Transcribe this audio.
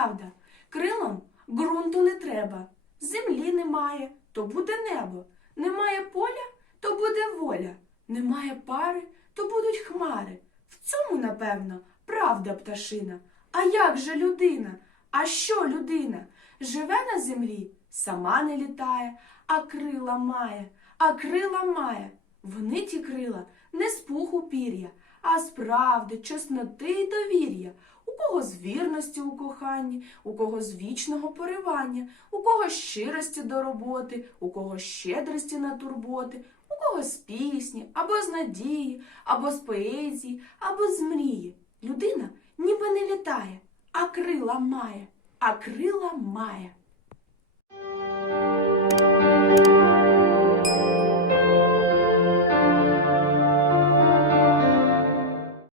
правда. Крилом ґрунту не треба. Землі немає, то буде небо. Немає поля, то буде воля. Немає пари, то будуть хмари. В цьому, напевно, правда пташина. А як же людина? А що людина? Живе на землі, сама не літає, а крила має, а крила має. Вони ті крила не з пуху пір'я, а з правди, чесноти й довір'я. Кого з вірності у коханні, у кого з вічного поривання, у кого щирості до роботи, у кого щедрості на турботи, у кого з пісні, або з надії, або з поезії, або з мрії. Людина ніби не літає, а крила має, а крила має.